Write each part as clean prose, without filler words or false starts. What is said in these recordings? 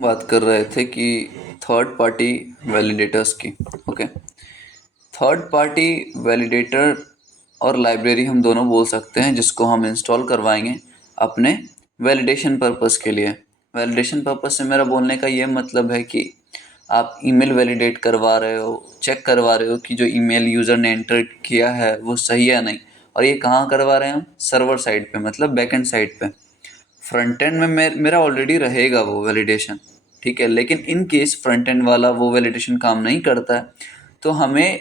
बात कर रहे थे कि थर्ड पार्टी वैलिडेटर्स की। ओके, थर्ड पार्टी वैलिडेटर और लाइब्रेरी हम दोनों बोल सकते हैं जिसको हम इंस्टॉल करवाएंगे अपने वैलिडेशन पर्पस के लिए। वैलिडेशन पर्पस से मेरा बोलने का ये मतलब है कि आप ईमेल वैलिडेट करवा रहे हो, चेक करवा रहे हो कि जो ईमेल यूज़र ने एंटर किया है वो सही है या नहीं। और ये कहाँ करवा रहे हैं हम? सर्वर साइड पे, मतलब बैकएंड साइड पे। फ्रंट एंड में मेरा ऑलरेडी रहेगा वो वैलिडेशन, ठीक है। लेकिन इन केस फ्रंट एंड वाला वो वैलिडेशन काम नहीं करता है तो हमें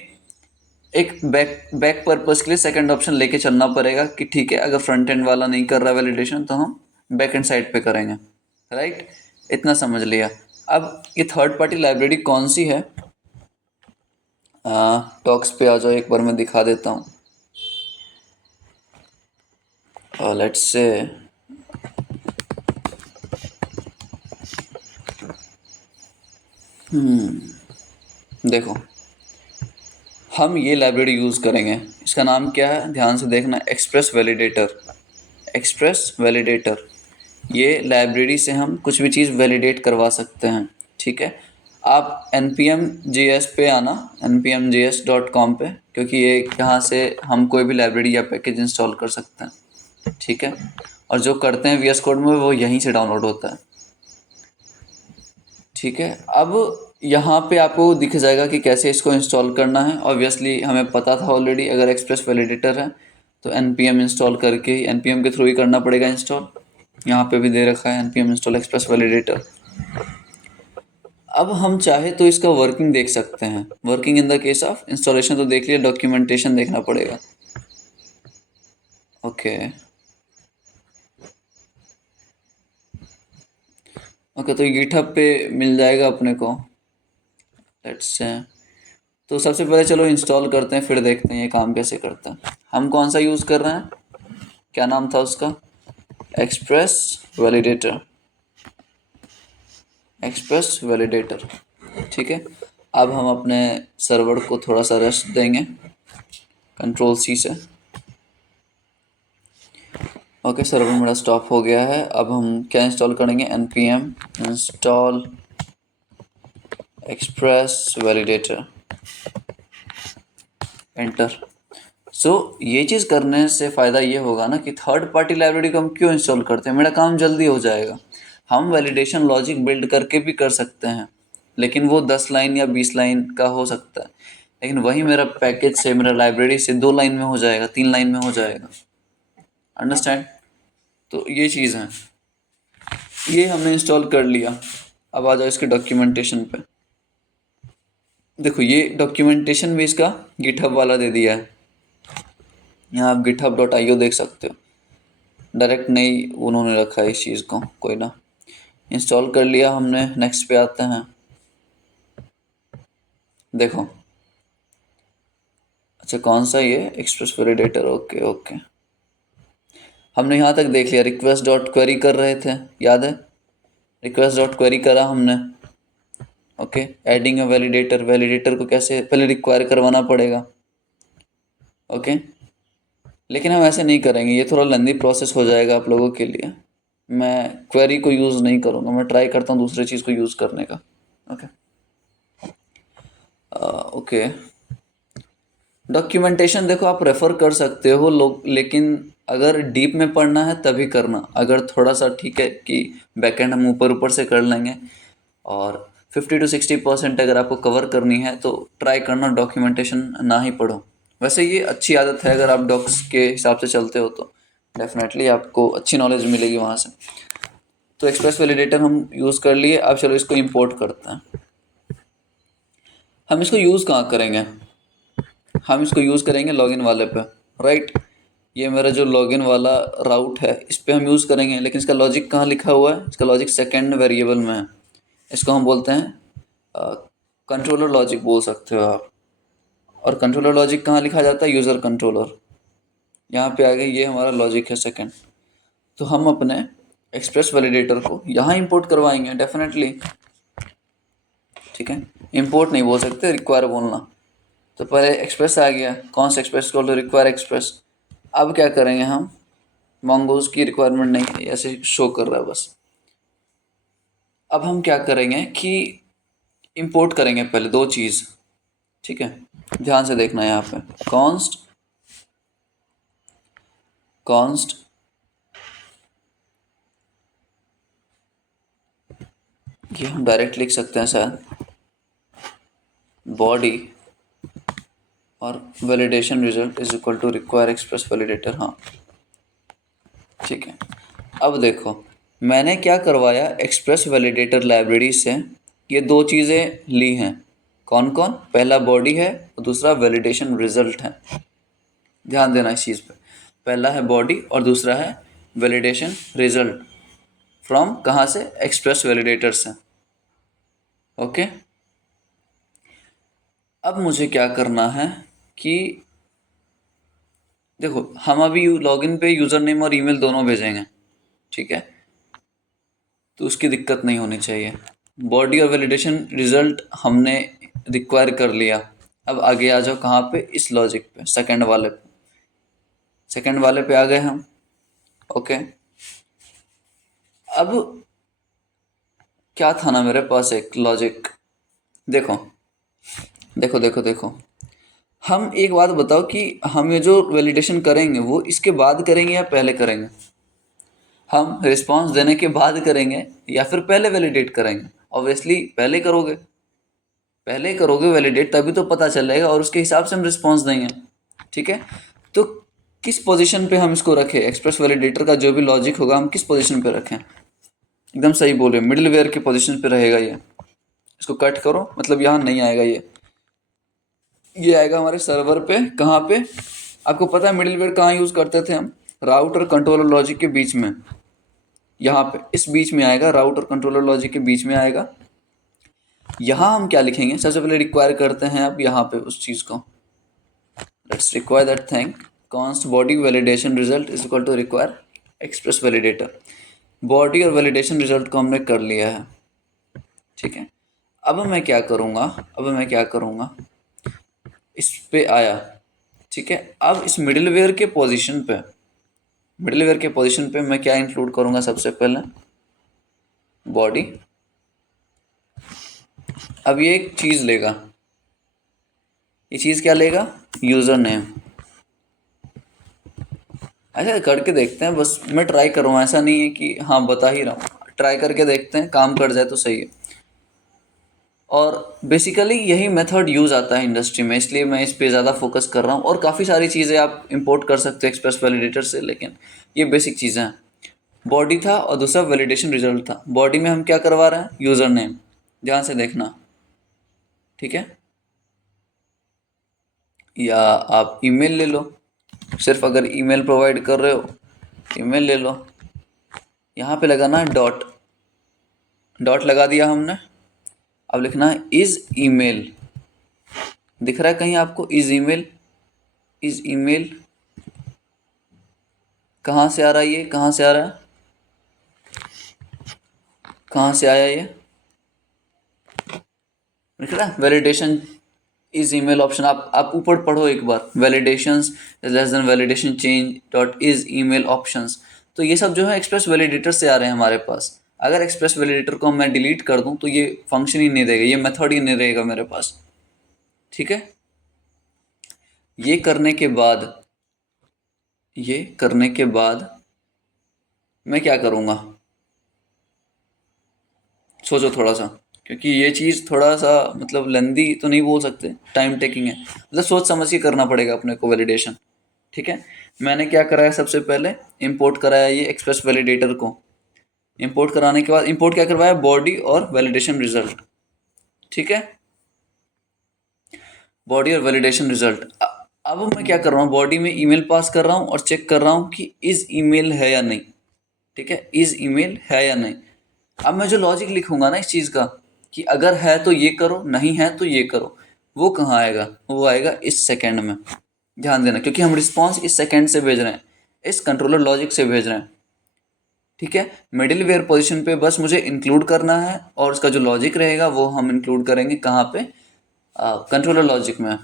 एक बैक पर्पस के लिए सेकंड ऑप्शन लेके चलना पड़ेगा कि ठीक है, अगर फ्रंट एंड वाला नहीं कर रहा वैलिडेशन तो हम बैक एंड साइड पे करेंगे। राइट, इतना समझ लिया। अब ये थर्ड पार्टी लाइब्रेरी कौन सी है? टॉक्स पे आ जाओ, एक बार मैं दिखा देता हूँ। लेट्स से देखो, हम ये लाइब्रेरी यूज़ करेंगे। इसका नाम क्या है, ध्यान से देखना, एक्सप्रेस वैलिडेटर। एक्सप्रेस वैलिडेटर, ये लाइब्रेरी से हम कुछ भी चीज़ वैलिडेट करवा सकते हैं, ठीक है। आप npm.js पे आना, npmjs.com पे, क्योंकि ये यहाँ से हम कोई भी लाइब्रेरी या पैकेज इंस्टॉल कर सकते हैं, ठीक है। और जो करते हैं VS कोड में वो यहीं से डाउनलोड होता है, ठीक है। अब यहाँ पे आपको दिख जाएगा कि कैसे इसको इंस्टॉल करना है। ऑब्वियसली हमें पता था ऑलरेडी, अगर एक्सप्रेस वैलिडेटर है तो npm इंस्टॉल करके ही, npm के थ्रू ही करना पड़ेगा इंस्टॉल। यहाँ पे भी दे रखा है npm इंस्टॉल एक्सप्रेस वैलिडेटर। अब हम चाहे तो इसका वर्किंग देख सकते हैं। Working in the case of installation तो देख लिया, डॉक्यूमेंटेशन देखना पड़ेगा। ओके ओके, तो ये गिटहब पे मिल जाएगा अपने को। लेट्स से, तो सबसे पहले चलो इंस्टॉल करते हैं, फिर देखते हैं ये काम कैसे करता है। हम कौन सा यूज़ कर रहे हैं, क्या नाम था उसका? Express validator. एक्सप्रेस वैलिडेटर, ठीक है। अब हम अपने सर्वर को थोड़ा सा रेस्ट देंगे, Ctrl+C से। ओके, सर्वर मेरा स्टॉप हो गया है। अब हम क्या इंस्टॉल करेंगे, npm install express validator, enter. So ये चीज़ करने से फ़ायदा ये होगा ना कि थर्ड पार्टी लाइब्रेरी को हम क्यों इंस्टॉल करते हैं, मेरा काम जल्दी हो जाएगा। हम वैलिडेशन लॉजिक बिल्ड करके भी कर सकते हैं, लेकिन वो 10 लाइन या 20 लाइन का हो सकता है। लेकिन वही मेरा पैकेज से, मेरा लाइब्रेरी से 2 लाइन में हो जाएगा, 3 लाइन में हो जाएगा। अंडरस्टैंड? तो ये चीज़ है, ये हमने इंस्टॉल कर लिया। अब आ जाओ इसके डॉक्यूमेंटेशन पे। देखो, ये डॉक्यूमेंटेशन भी इसका गिटहब वाला दे दिया है। यहाँ आप github.io देख सकते हो, डायरेक्ट नहीं उन्होंने रखा है इस चीज़ को। कोई ना, इंस्टॉल कर लिया हमने, नेक्स्ट पे आते हैं। देखो, अच्छा कौन सा ये एक्सप्रेस वैलिडेटर, ओके ओके। हमने यहाँ तक देख लिया, रिक्वेस्ट डॉट क्वेरी कर रहे थे, याद है? रिक्वेस्ट डॉट क्वेरी करा हमने। Okay, adding a validator, validator को कैसे पहले रिक्वायर करवाना पड़ेगा। ओके, लेकिन हम ऐसे नहीं करेंगे, ये थोड़ा लेंदी प्रोसेस हो जाएगा आप लोगों के लिए। मैं क्वेरी को यूज़ नहीं करूँगा, मैं ट्राई करता हूँ दूसरे चीज़ को यूज़ करने का। ओके ओके, डॉक्यूमेंटेशन देखो आप रेफ़र कर सकते हो लोग, लेकिन अगर डीप में पढ़ना है तभी करना। अगर थोड़ा सा ठीक है कि बैकएंड हम ऊपर ऊपर से कर लेंगे और 50 to 60% अगर आपको कवर करनी है तो ट्राई करना डॉक्यूमेंटेशन ना ही पढ़ो। वैसे ये अच्छी आदत है, अगर आप डॉक्स के हिसाब से चलते हो तो डेफिनेटली आपको अच्छी नॉलेज मिलेगी वहाँ से। तो एक्सप्रेस वैलिडेटर हम यूज़ कर लिए। अब चलो इसको इंपोर्ट करते हैं। हम इसको यूज़ कहाँ करेंगे? हम इसको यूज़ करेंगे लॉगिन वाले पे, राइट। ये मेरा जो लॉगिन वाला राउट है इस पे हम यूज़ करेंगे, लेकिन इसका लॉजिक कहाँ लिखा हुआ है? इसका लॉजिक सेकेंड वेरिएबल में है। इसको हम बोलते हैं कंट्रोलर लॉजिक बोल सकते हो आप। और कंट्रोलर लॉजिक कहाँ लिखा जाता है? User controller. यहाँ पे आ गए, ये हमारा लॉजिक है सेकेंड। तो हम अपने एक्सप्रेस वैलिडेटर को यहाँ इंपोर्ट करवाएंगे डेफिनेटली, ठीक है। इंपोर्ट नहीं बोल सकते, रिक्वायर बोलना। तो पहले एक्सप्रेस आ गया, कौन सा एक्सप्रेस? को रिक्वायर एक्सप्रेस। अब क्या करेंगे हम? मोंगोज की रिक्वायरमेंट नहीं है, ऐसे शो कर रहा है बस। अब हम क्या करेंगे कि इंपोर्ट करेंगे पहले दो चीज़, ठीक है। ध्यान से देखना है यहाँ पे कॉन्स्ट ये हम डायरेक्ट लिख सकते हैं शायद, बॉडी और validation result is equal to require express validator. हाँ ठीक है। अब देखो मैंने क्या करवाया, एक्सप्रेस वैलिडेटर लाइब्रेरी से ये दो चीज़ें ली हैं। कौन कौन? पहला बॉडी है और दूसरा वैलिडेशन रिजल्ट है। ध्यान देना इस चीज़ पे, पहला है बॉडी और दूसरा है वैलिडेशन रिजल्ट। फ्रॉम कहाँ से? एक्सप्रेस वैलिडेटर से। ओके। अब मुझे क्या करना है कि देखो हम अभी लॉगिन पे यूज़र नेम और ईमेल दोनों भेजेंगे, ठीक है, तो उसकी दिक्कत नहीं होनी चाहिए। बॉडी और वैलिडेशन रिजल्ट हमने रिक्वायर कर लिया। अब आगे आ जाओ कहाँ पे? इस लॉजिक पे, सेकंड वाले पे, सेकंड वाले पे आ गए हम। ओके। अब क्या था ना मेरे पास एक लॉजिक, देखो देखो देखो देखो हम एक बात बताओ कि हम ये जो वैलिडेशन करेंगे वो इसके बाद करेंगे या पहले करेंगे? हम रिस्पांस देने के बाद करेंगे या फिर पहले वैलिडेट करेंगे? ऑब्वियसली पहले करोगे, पहले करोगे वैलिडेट, तभी तो पता चलेगा और उसके हिसाब से हम रिस्पांस देंगे, ठीक है। तो किस पोजीशन पे हम इसको रखें? एक्सप्रेस वैलिडेटर का जो भी लॉजिक होगा हम किस पोजीशन पे रखें? एकदम सही बोले, मिडिल वेयर के पोजीशन पे रहेगा ये। इसको कट करो, मतलब यहाँ नहीं आएगा ये आएगा हमारे सर्वर पे। कहाँ पे? आपको पता है मिडिल वेयर कहाँ यूज़ करते थे हम? राउट और कंट्रोलर लॉजिक के बीच में, यहाँ पे इस बीच में आएगा, राउट और कंट्रोलर लॉजिक के बीच में आएगा। यहाँ हम क्या लिखेंगे? सबसे पहले रिक्वायर करते हैं अब यहाँ पे उस चीज़ को, let's require that thing, const body validation result is equal to require express validator। Body और वैलिडेशन रिजल्ट को हमने कर लिया है, ठीक है। अब मैं क्या करूँगा, इस पे आया, ठीक है। अब इस मिडिलवेयर के पोजीशन पे, मिडिलवेयर के पोजीशन पे मैं क्या इंक्लूड करूँगा? सबसे पहले बॉडी। अब ये एक चीज़ लेगा, ये चीज़ क्या लेगा? User name. ऐसा करके देखते हैं, बस मैं ट्राई कर रहा हूँ, ऐसा नहीं है कि हाँ बता ही रहा हूँ, ट्राई करके देखते हैं, काम कर जाए तो सही है। और बेसिकली यही मेथड यूज़ आता है इंडस्ट्री में, इसलिए मैं इस पे ज़्यादा फोकस कर रहा हूँ। और काफ़ी सारी चीज़ें आप इंपोर्ट कर सकते हो एक्सप्रेस वैलिडेटर से, लेकिन ये बेसिक चीज़ें हैं। बॉडी था और दूसरा वैलिडेशन रिजल्ट था। बॉडी में हम क्या करवा रहे हैं? User name. ध्यान से देखना, ठीक है। या आप ईमेल ले लो, सिर्फ अगर ईमेल प्रोवाइड कर रहे हो ईमेल ले लो। यहाँ पे लगाना है डॉट, डॉट लगा दिया हमने। अब लिखना है इज ईमेल। दिख रहा है कहीं आपको? इज ईमेल, इज ईमेल कहाँ से आ रहा है? ये कहाँ से आ रहा है? कहाँ से आया ये? दिख रहा है वैलिडेशन इज ईमेल ऑप्शन। आप ऊपर पढ़ो एक बार, validations is less than validation change dot is email options. तो ये सब जो है एक्सप्रेस वैलिडेटर से आ रहे हैं हमारे पास। अगर एक्सप्रेस वैलिडेटर को मैं डिलीट कर दूं तो ये फंक्शन ही नहीं देगा, ये मेथड ही नहीं रहेगा मेरे पास, ठीक है। ये करने के बाद, ये करने के बाद मैं क्या करूँगा? सोचो थोड़ा सा, क्योंकि ये चीज़ थोड़ा सा मतलब लेंदी तो नहीं बोल सकते, टाइम टेकिंग है, मतलब सोच समझ के करना पड़ेगा अपने को वैलिडेशन, ठीक है। मैंने क्या कराया? सबसे पहले इंपोर्ट कराया ये एक्सप्रेस वैलिडेटर को। इंपोर्ट कराने के बाद इंपोर्ट क्या करवाया? बॉडी और वैलिडेशन रिजल्ट, ठीक है। बॉडी और वैलिडेशन रिजल्ट। अब मैं क्या कर रहा हूँ? बॉडी में ईमेल पास कर रहा हूँ और चेक कर रहा हूँ कि इज ईमेल है या नहीं, ठीक है, इज ईमेल है या नहीं। अब मैं जो लॉजिक लिखूंगा ना इस चीज़ का, कि अगर है तो ये करो, नहीं है तो ये करो, वो कहाँ आएगा? वो आएगा इस सेकंड में। ध्यान देना, क्योंकि हम रिस्पांस इस सेकंड से भेज रहे हैं, इस कंट्रोलर लॉजिक से भेज रहे हैं, ठीक है। मिडिल वेयर पोजिशन पे बस मुझे इंक्लूड करना है और उसका जो लॉजिक रहेगा वो हम इंक्लूड करेंगे कहाँ पे? कंट्रोलर लॉजिक में।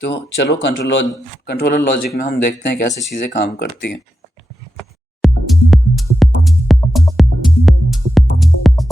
तो चलो कंट्रोलर लॉजिक में हम देखते हैं कैसे चीज़ें काम करती हैं।